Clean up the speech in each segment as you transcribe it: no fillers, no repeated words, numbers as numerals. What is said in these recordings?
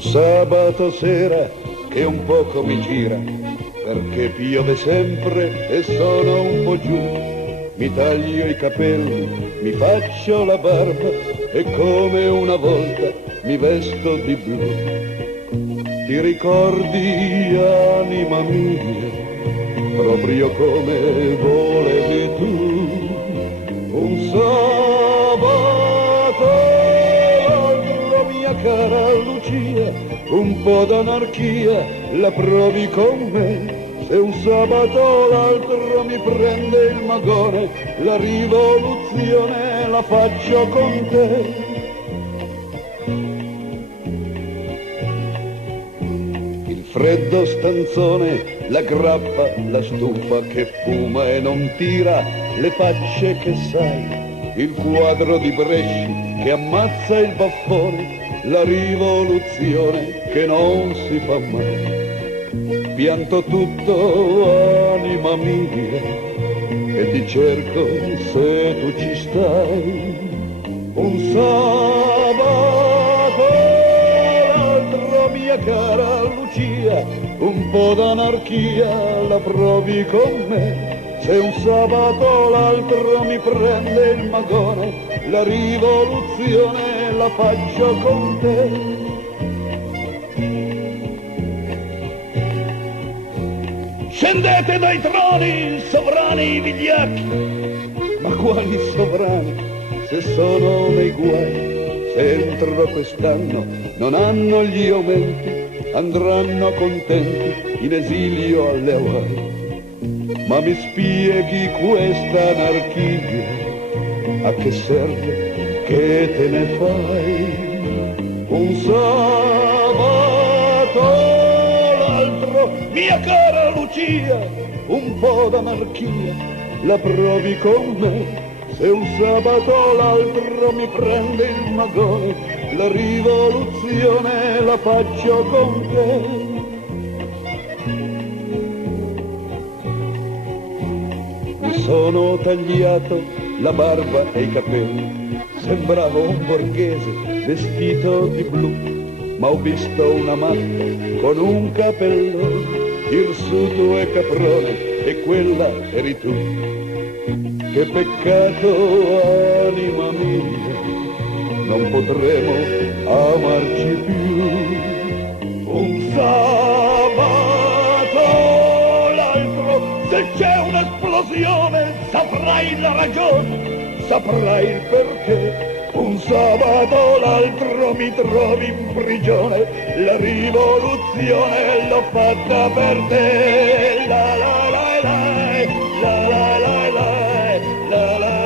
Sabato sera che un poco mi gira, perché piove sempre e sono un po' giù. Mi taglio i capelli, mi faccio la barba e come una volta mi vesto di blu. Ti ricordi, anima mia, proprio come volevi tu, un sabato l'altro, mia cara Lucia, un po' d'anarchia la provi con me. Se un sabato l'altro mi prende il magone, la rivoluzione la faccio con te. Il freddo stanzone, la grappa, la stufa che fuma e non tira, le facce che sai, il quadro di Bresci che ammazza il baffone, la rivoluzione che non si fa mai. Pianto tutto, anima mia, e ti cerco se tu ci stai. Un sabato l'altro, mia cara Lucia, un po' d'anarchia la provi con me. Se un sabato l'altro mi prende il magone, la rivoluzione la faccio con te. Scendete dai troni, sovrani vigliacchi, ma quali sovrani se sono nei guai? Se entro quest'anno non hanno gli aumenti, andranno contenti in esilio alle Hawaii. Ma mi spieghi questa anarchia, a che serve, che te ne fai? Un sabato l'altro, mia cara Lucia, un po' d'anarchia la provi con me. Se un sabato l'altro mi prende il magone, la rivoluzione la faccio con te. Mi sono tagliato la barba e i capelli, sembravo un borghese vestito di blu, ma ho visto una matta con un cappellone, irsuto e caprone, e quella eri tu. Che peccato, anima mia, non potremo amarci più. Un sabato l'altro, se c'è un'esplosione, saprai la ragione, saprai il perché. Un sabato l'altro mi trovi in prigione, la rivoluzione l'ho fatta per te. La la la la, la la la la, la la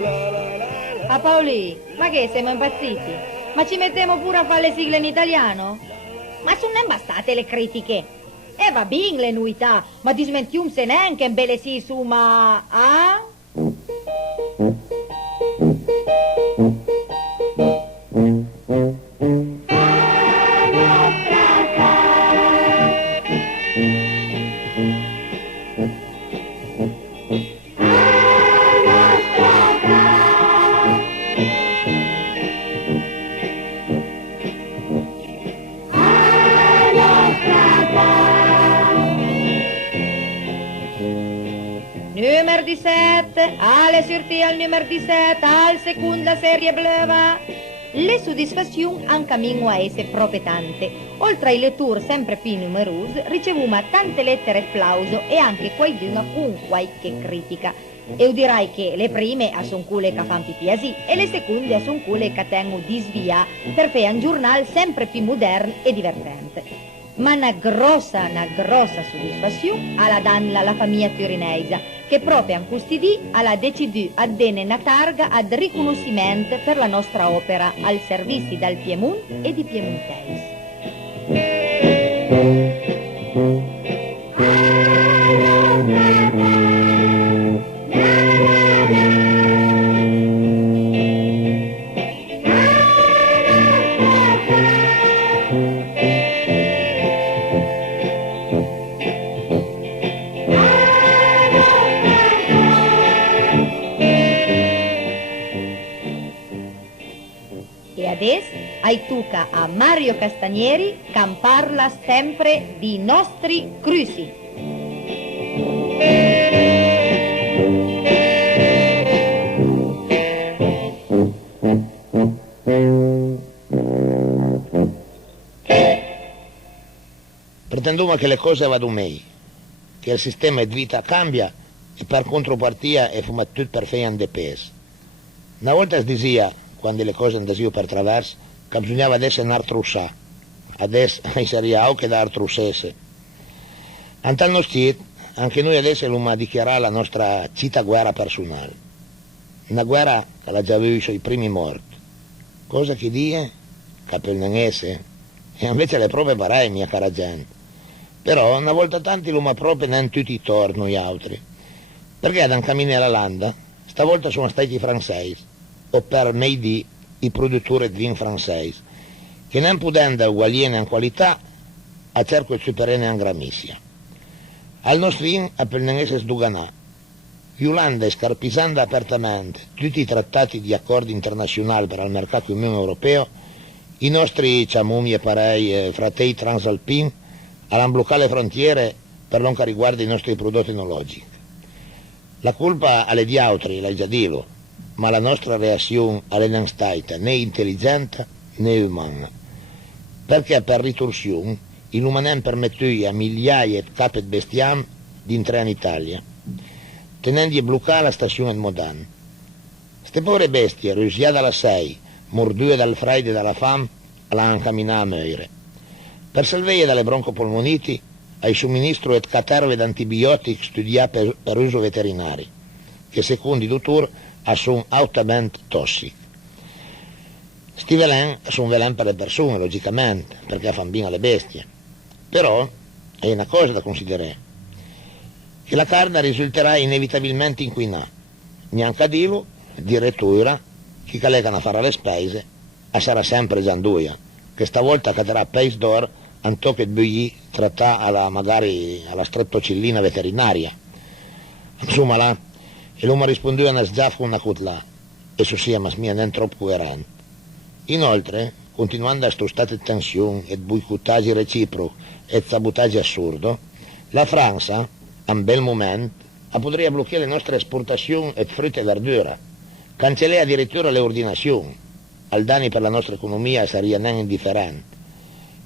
la la. A Paoli, ma che siamo impazziti? Ma ci mettiamo pure a fare le sigle in italiano? Ma sono bastate le critiche. E va bene le novità, ma ti smentiamo se neanche in belle sì su, ma... Ah? Numero 17, alle sortie al numero 17, al seconda serie bleva. Le soddisfazioni en cammino a essere proprio tante. Oltre ai lettori sempre più numerosi, ricevumo tante lettere e applauso e anche qualcuno con qualche critica. E io direi che le prime sono quelle che fanno più piacere e le seconde sono quelle che tengo di svia per fare un giornale sempre più moderno e divertente. Ma una grossa soddisfazione alla danna la famiglia torinese, che proprio in questi dì ha deciso a dare una targa ad riconoscimento per la nostra opera al servizio del Piemonte e di piemontesi. adesso ai tocca a Mario Castagneri che parla sempre di nostri cruci. Pretendiamo che le cose vadano meglio, che il sistema di vita cambia e per contropartita è fatto tutto per fare un peso. Una volta si diceva, quando le cose andavano per traverso, che bisognava adesso andare a trussare. Adesso sarebbe anche da trussesse. Antalno stiet, anche noi adesso dobbiamo dichiarare la nostra città guerra personale. Una guerra che l'ha già visto i primi morti. Cosa che dice? Capelnanese. E invece le prove parai, mia cara gente. Però una volta tanti lo ma proprio non tutti i torni noi altri. Perché ad un cammino alla landa, stavolta sono stati i francesi, o per meglio i produttori di vin francesi, che non potendo uguagliene in qualità, a cerco di superare in grammissia. Al nostro vin a Pelnenese sdoganà, violando e scarpisando apertamente tutti i trattati di accordi internazionali per il mercato unione europeo, i nostri ciamumi e parei fratelli transalpini hanno bloccato le frontiere per non che riguarda i nostri prodotti enologici. La colpa è di altri, l'hai già detto, ma la nostra reazione non è stata né intelligente né umana. Perché per ritorsione il umano permette a migliaia di capi di bestiame di entrare in Italia, tenendo a bloccare la stazione di Modane. Queste povere bestie, rosiate dalla 6, mordute dal freddo e dalla fame, l'hanno camminato a morire. Per salvare dalle broncopolmoniti, ai somministro e caterve d'antibiotici studiati per uso veterinario, che secondo i dottori sono altamente tossici. Sti velen sono velen per le persone, logicamente, perché fanno bene alle bestie. Però è una cosa da considerare, che la carne risulterà inevitabilmente inquinata. Neanche a dirlo, addirittura, chi calegano a fare le spese, sarà sempre Gianduia, che stavolta cadrà paese d'or anziché di trattare magari alla streptocillina veterinaria. Insomma, là, e l'uomo rispondeva a una sgiaffa una cutla, e so sia, ma mia non troppo coerente. Inoltre, continuando a sto stato di tensione e boicottaggi reciproco e sabotaggi assurdo, la Francia, a un bel momento, potrebbe bloccare le nostre esportazioni di frutta e verdura, cancellare addirittura le ordinazioni, al danni per la nostra economia sarebbe non indifferente.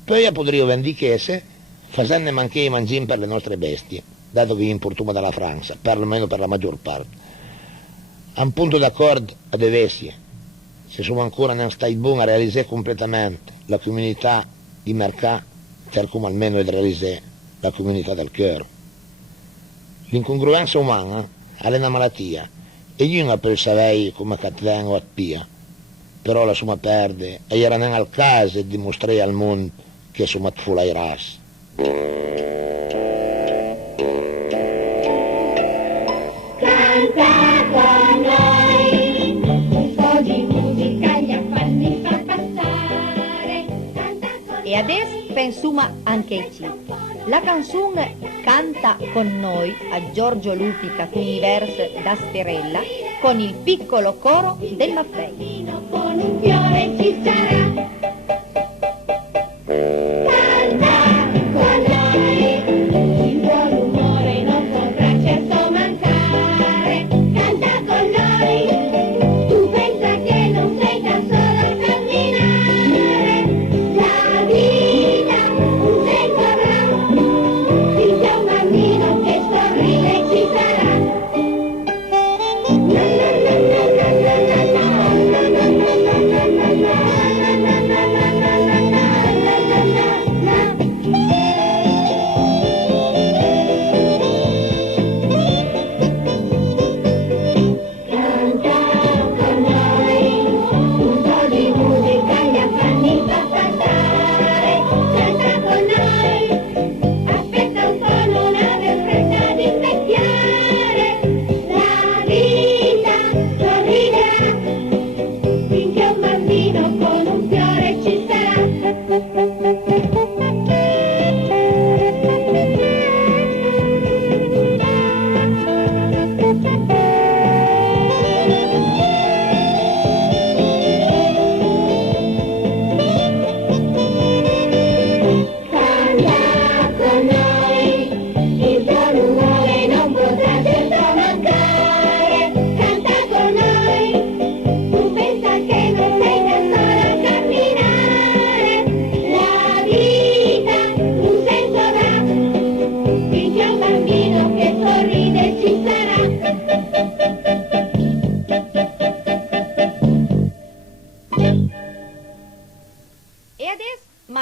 Poi potrebbe vendichesse, facendo mancare i mangimi per le nostre bestie, dato che importuma dalla Francia, perlomeno per la maggior parte. A un punto d'accordo a devessie, se sono ancora non stai buono a realizzare completamente la comunità di mercato, cerchiamo almeno di realizzare la comunità del cuore. L'incongruenza umana è una malattia e io non per sapere come cattiven o attia, però la sua perde e era non al caso di dimostrare al mondo che sono fulai ras. Canta con noi, un po' di musica gli affanni fa passare. Canta con E adesso pensiamo anche ai cibi. La canzone Canta con noi a Giorgio Lupica con i versi da Sterella con il piccolo coro del Maffei. noi, con un fiore ci sarà. Canta con noi, il buon umore non potrà certo mancare. Canta con noi, tu pensa che non sei da solo a camminare. La vita un senso avrà, finché un bambino che sorride ci sarà. Na na na na na na na na na na na na na na na.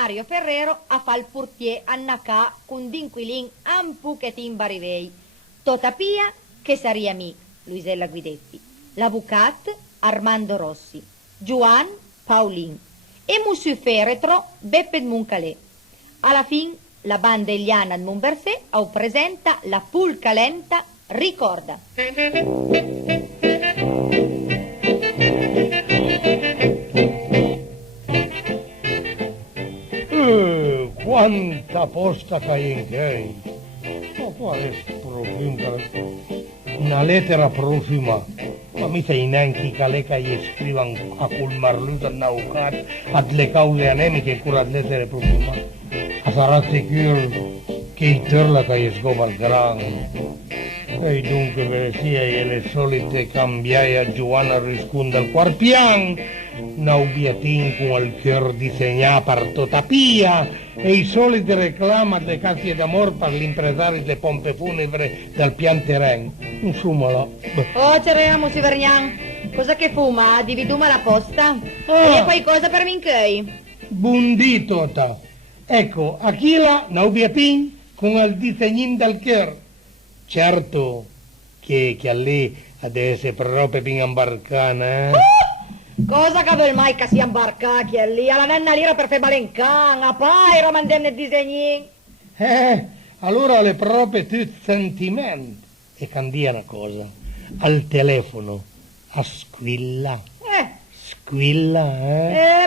Mario Ferrero a far il portier a Nacà con d'inquilin un pochetin barivei. Totapia che saria mi, Luisella Guidetti, l'avvocat Armando Rossi, Juan Paulin e Monsieur Feretro Beppe Muncalè. Alla fin la banda Eliana di Monversè presenta la pulca lenta Ricorda. Quanta posta che hai in che? Ma quale profuma? Una lettera profuma. Ma mi sai neanche che gli scrivono a colmarlut a naucat a le cause anemiche con le lettere profumate. A sarà sicuro che i torla che gli scopa il grano. E dunque per sia e le solite cambiaie a Giovanna risponde al quarpian, Naubiatin con il cœur disegnato per Totapia e i soliti reclama le case d'amor per l'impresario delle pompe funebri del pian terren. Insomma, Oh, cerchiamo, Sivergnan. Cosa che fuma? Dividuma la posta? E qualcosa per minchei? buondì Tota. Ecco, Achilla, Naubiatin con il disegnin del cœur. Certo che a lei adesso è proprio ben imbarcata, Cosa che vuol mai che si imbarca che è lì? Alla nanna lira per fare balencan, a pairo mandenne disegni. Allora le proprie tutti sentimenti. E candia una cosa, al telefono, a squilla,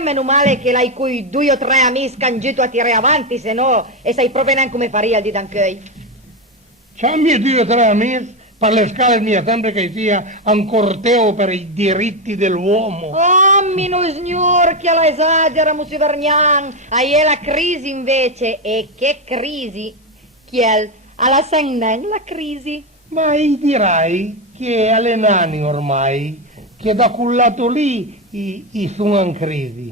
Meno male che l'hai coi 2 o 3 amici cangiato a tirare avanti, se no, e sai proprio neanche come faria il di danchei. C'ha mie 2 o 3 amici, per le scale mie sempre che sia un corteo per i diritti dell'uomo. Oh, mino signor, che la esagera, Monsieur Vergnan. È la crisi invece, e che crisi? Chiel, alla Saint-Nen la crisi. Ma dirai che alle nani ormai, che da quel lato lì sono in crisi.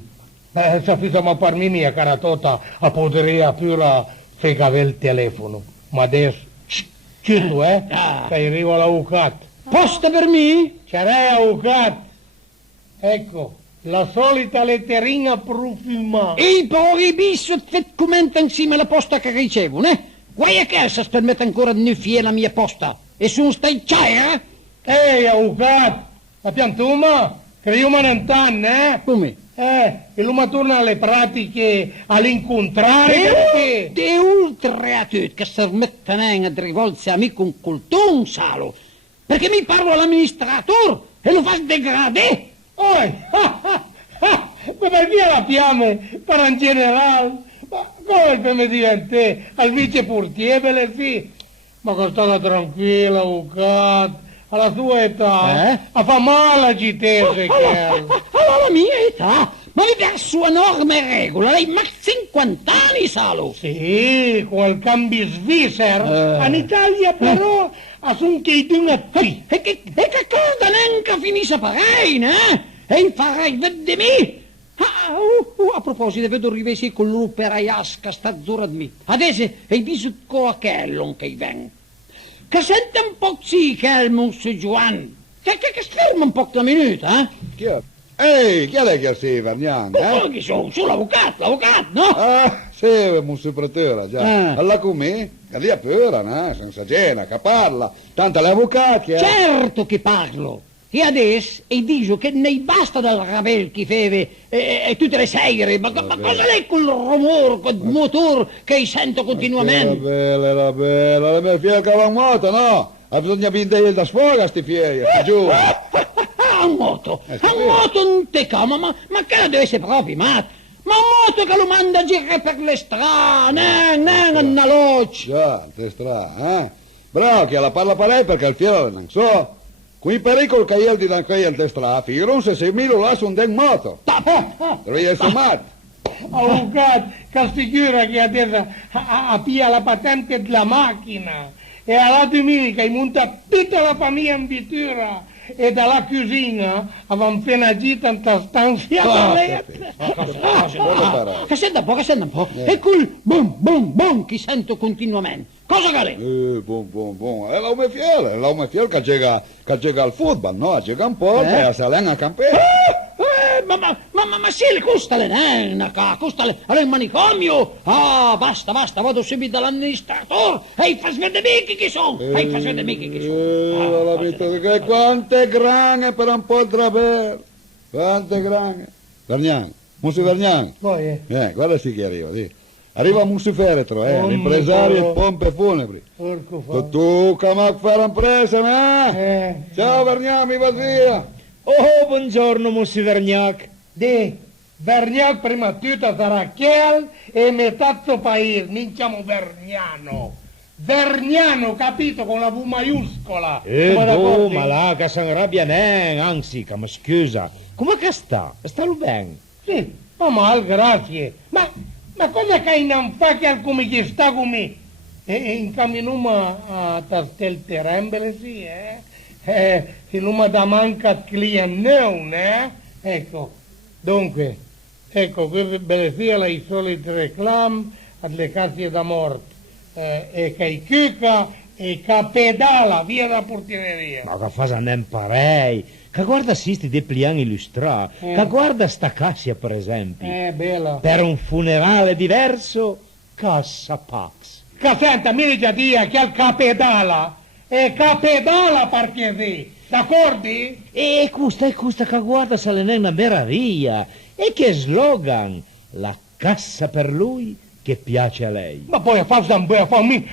Sappiamo per me mia cara Tota, a poter pure fregare il telefono. Ma adesso, chiudo, che arriva l'avvocato. Posta per me? C'era avvocato. Ecco, la solita letterina profumata. E poi bis commenta insieme alla posta che ricevo, né? Guai a che se permette ancora di nuffie la mia posta. E sono stai c'è, Ehi, avvocato, la piantuma? Che io me ne intanne, Come? E lui torna alle pratiche all'incontrario perché... E oltre a tutto che si mettono a rivolgersi a me con colton, salo. Perché mi parlo all'amministratore e lo fa degradare. Ma perché la piame per un generale? Ma come per me diventare al vice portiere per le figlie? Ma stata tranquilla, avvocato, alla sua età, a fa male a citese, Alla mia età? Ma vi dà sua norma e regola, lei ma 50 anni, salo. Sì, con il cambio svizzero. In Italia però assunche di una T. E che cosa neanche finisce a pagare, E farai vedere me. A proposito, vedo rivesi con l'operaiasca sta zora di me. Adesso è bisutco a quello che viene. Che sente un po' sì che è il Monsieur Juan. Che sferma un po' la minuta, Chi è? Ehi, chi è che sei, Vergnan? Che sono l'avvocato, no? Ah, sì, Monsieur Pretera, già. Alla come? E lì a pura, no? Senza gena, che parla. Tanto l'avvocato, Certo che parlo. E adesso e dico che ne basta del rabel che feve e tutte le sere, ma cosa è quel rumore, quel motore che sento continuamente? Era bella, le mie figlie che va in moto, no? Ha bisogno di vendere da sfoga, sti figli, giù. A moto non te cama, ma che deve essere proprio matto? Ma un moto che lo manda a girare per le strade, una loce. Già, te strano, Bravo, che la parla per lei perché il fiero non so. Qui pericolo che io di danquei al destra, figurun se 6.000 là su un den moto. Devi essere matto. Avvocato, che sicura che adesso pia la patente della macchina e alla domenica monta tutta la famiglia in vettura e dalla cucina avevamo appena gita in sta stanza da letto. Che senta un po', E quel bum che sento continuamente. Cosa che è? Buon. È l'uomo fiel che gioca al football, no? Gioca un po' e si allena a campere. Ma Ma sì, costa le nenaca, costa il manicomio. Ah, basta, vado subito dall'amministratore. Ehi, fai vedere chi sono. Ehi, fai vedere chi sono. La vita di che quante grane per un po' draper. Quante grane. Vergnano, Musi Vergnano. Poi, Guarda sì che arriva, sì. Arriva Musi Feretro, Oh, l'impresario mio pompe funebri. porco fa. Tu che mi fare impresa, no? Ciao Vergnano, mi va via. Oh, buongiorno, Mussi Vergnac. Di, Vergnac prima di tutto sarà Chiel e metà sto paese, non chiamo Vergnano. Vergnano, capito, con la V maiuscola. Ma d'accordo? Ma là, che si arrabbia neanche, anzi, che mi scusa. Come che sta? Sta bene? Sì, ma mal, grazie. Ma cosa che non fa che come che sta con me? In cambio a tastel terembele, sì, in una da manca clientone, Ecco, dunque, ecco, queste belle sia i soliti reclami alle case da morte. E che chiuca e che pedala via da portineria. Ma che fa non parei? Che guarda sti depliant illustrati, che guarda sta cassia per esempio. Bella. Per un funerale diverso, cassa pax. Che senta, mi dice dia che al capedala, e capedala perché d'accordi? E questa che guarda se ne è una meraviglia. E che slogan, la cassa per lui che piace a lei. Ma poi fa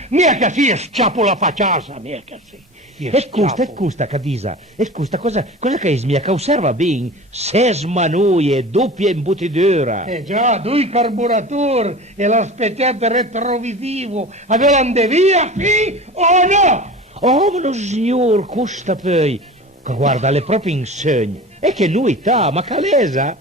mia che si sciapo la facciasa, mia che si. E questa, Cadisa, e questa cosa che mia che osserva ben, ses manuie, doppia imbotidura. Già, due carburatori e lo specchietto retrovisivo, avevano via, sì o no? Oh, lo signor, questa poi, che guarda le proprie insegne, e che novità, ma calesa,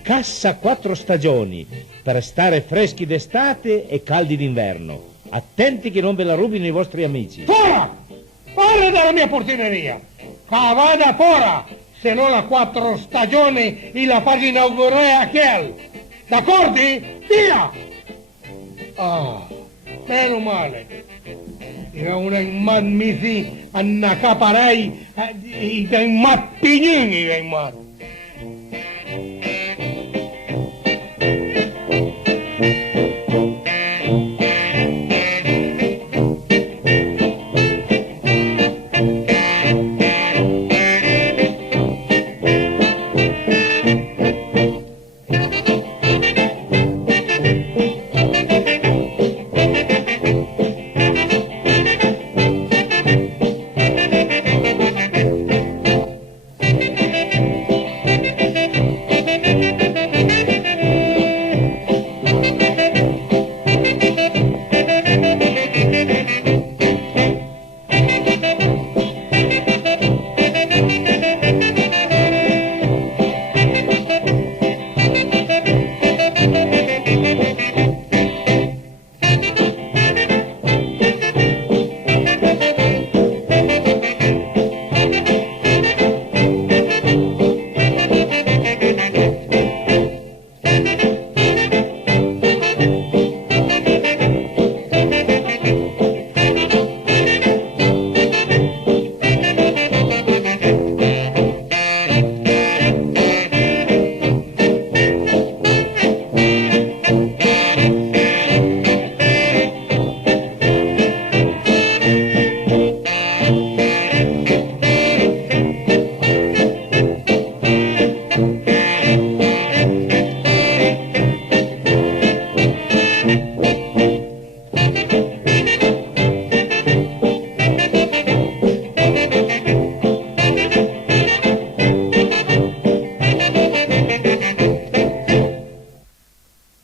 cassa 4 stagioni, per stare freschi d'estate e caldi d'inverno. Attenti che non ve la rubino i vostri amici. Fora! Fuori dalla mia portineria! Vada fora! Se non la 4 stagioni e la fai inaugurare a Chiel! D'accordi? Via! Ah, meno male. Io una immagini a una caparei, in mattinini,